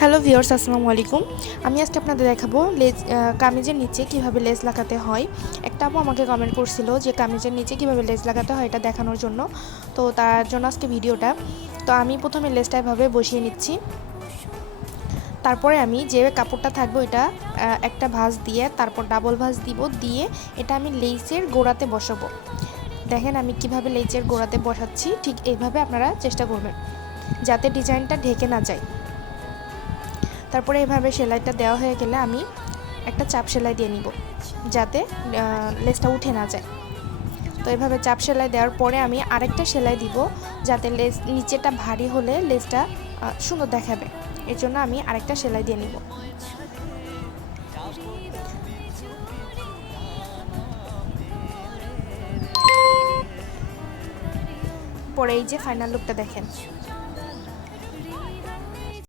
Hello viewers, আসসালামু আলাইকুম। আমি আজকে আপনাদের দেখাবো কামিজের নিচে কিভাবে লেস লাগাতে হয়। একটা আপু আমাকে কমেন্ট করছিল যে কামিজের নিচে কিভাবে লেস লাগাতে হয় এটা দেখানোর জন্য। তো তার জন্য আজকে ভিডিওটা। তো আমি প্রথমে লেসটা এভাবে বসিয়ে নিচ্ছি। তারপরে আমি যে কাপড়টা থাকবে ওইটা একটা ভাঁজ দিয়ে তারপর ডাবল ভাঁজ দিব, দিয়ে এটা আমি লেসের গোড়াতে বসাবো। দেখেন আমি কিভাবে লেসের গোড়াতে বসাচ্ছি, ঠিক এইভাবে আপনারা চেষ্টা করবেন যাতে ডিজাইনটা ঢেকে না যায়। তারপরে এভাবে সেলাইটা দেওয়া হয়ে গেলে আমি একটা চাপ সেলাই দিয়ে নিব যাতে লেসটা উঠে না যায়। তো এভাবে চাপ সেলাই দেওয়ার পরে আমি আরেকটা সেলাই দিব যাতে লেস নিচেটা ভারী হলে লেসটা সুন্দর দেখাবে। এর জন্য আমি আরেকটা সেলাই দিয়ে নিব। পরে এই যে ফাইনাল লুকটা দেখেন।